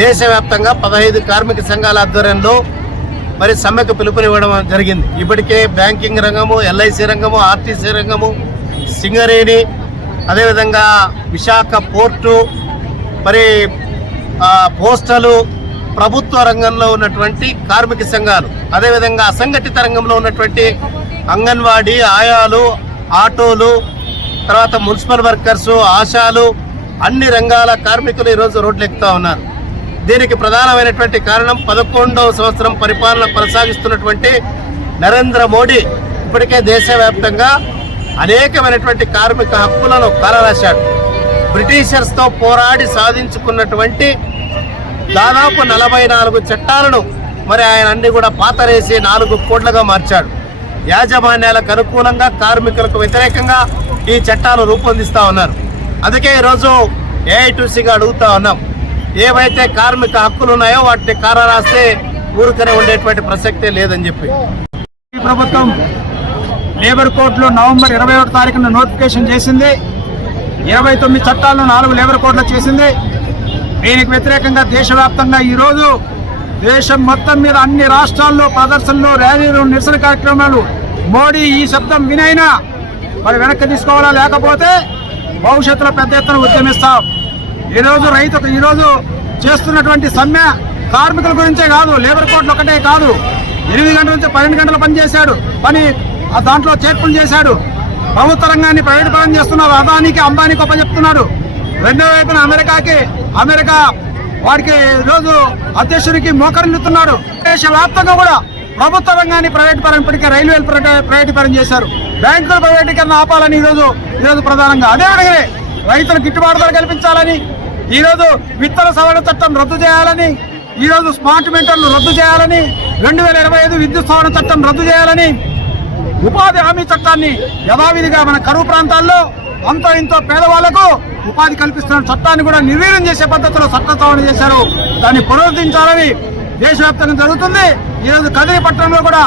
దేశవ్యాప్తంగా 15 కార్మిక సంఘాల ఆధ్వర్యంలో మరి సమ్మెకు పిలుపునివ్వడం జరిగింది. ఇప్పటికే బ్యాంకింగ్ రంగము, ఎల్ఐసి రంగము, ఆర్టీసీ రంగము, సింగరేణి, అదేవిధంగా విశాఖ పోర్టు, మరి పోస్టలు, ప్రభుత్వ రంగంలో ఉన్నటువంటి కార్మిక సంఘాలు, అదేవిధంగా అసంఘటిత రంగంలో ఉన్నటువంటి అంగన్వాడీ, ఆయాలు, ఆటోలు, తర్వాత మున్సిపల్ వర్కర్సు, ఆశాలు, అన్ని రంగాల కార్మికులు ఈరోజు రోడ్లు ఎక్కుతూ ఉన్నారు. దీనికి ప్రధానమైనటువంటి కారణం 11వ సంవత్సరం పరిపాలన కొనసాగిస్తున్నటువంటి నరేంద్ర మోడీ ఇప్పటికే దేశవ్యాప్తంగా అనేకమైనటువంటి కార్మిక హక్కులను కాలరాశాడు. బ్రిటిషర్స్తో పోరాడి సాధించుకున్నటువంటి దాదాపు 44 చట్టాలను మరి ఆయన అన్ని కూడా పాతరేసి 4 కోడ్లుగా మార్చాడు. యాజమాన్యాలకు అనుకూలంగా, కార్మికులకు వ్యతిరేకంగా ఈ చట్టాలు రూపొందిస్తూ ఉన్నారు. అందుకే ఈరోజు ఏఐటీసీగా అడుగుతా ఉన్నాం, ఏవైతే కార్మిక హక్కులు ఉన్నాయో వాటిని కాలరాస్తే ఊరికనే ఉండేటువంటి ప్రసక్తే లేదని చెప్పి ప్రభుత్వం లేబర్ కోడ్లో నవంబర్ 21వ తారీఖున నోటిఫికేషన్ చేసింది. 29 చట్టాలను 4 లేబర్ కోడ్లు చేసింది. దీనికి వ్యతిరేకంగా దేశవ్యాప్తంగా ఈరోజు దేశం మొత్తం మీద అన్ని రాష్ట్రాల్లో ప్రదర్శనలు, ర్యాలీలు, నిరసన కార్యక్రమాలు. మోడీ ఈ శబ్దం వినైనా మరి వెనక్కి తీసుకోవాలా, లేకపోతే భవిష్యత్తులో పెద్ద ఎత్తున ఉద్యమిస్తాం. ఈరోజు చేస్తున్నటువంటి సమ్మె కార్మికుల గురించే కాదు, లేబర్ కోడ్లు ఒకటే కాదు. 8 గంటల నుంచి 12 గంటలు పనిచేశాడు, దాంట్లో చేర్పులు చేశాడు. ప్రభుత్వ రంగాన్ని ప్రైవేట్ పరం చేస్తున్నారు, అదానికి అంబానీకి ఒప్పచెప్తున్నాడు. రెండో వైపున అమెరికా వాడికి ఈరోజు అధ్యక్షుడికి మోకరిల్లుతున్నాడు. దేశవ్యాప్తంగా కూడా ప్రభుత్వ రంగాన్ని ప్రైవేట్ పరం, ఇప్పటికే రైల్వేలు ప్రైవేట్ పరం చేశారు. బ్యాంకుల ప్రైవేటీకరణ ఆపాలని ఈరోజు ప్రధానంగా అదేవిధంగా రైతులకు గిట్టుబాటు ధర కల్పించాలని, ఈరోజు విత్తన సవరణ చట్టం రద్దు చేయాలని, ఈరోజు స్మార్ట్ మీటర్లు రద్దు చేయాలని, 2025 విద్యుత్ సవరణ చట్టం రద్దు చేయాలని, ఉపాధి హామీ చట్టాన్ని యథావిధిగా మన కరువు ప్రాంతాల్లో అంతో ఇంతో పేదవాళ్లకు ఉపాధి కల్పిస్తున్న చట్టాన్ని కూడా నిర్వీర్యం చేసే పద్ధతిలో చట్ట సవరణ చేశారు. దాన్ని పునరుద్ధరించాలని దేశవ్యాప్తంగా జరుగుతుంది. ఈరోజు కదిరి పట్టణంలో కూడా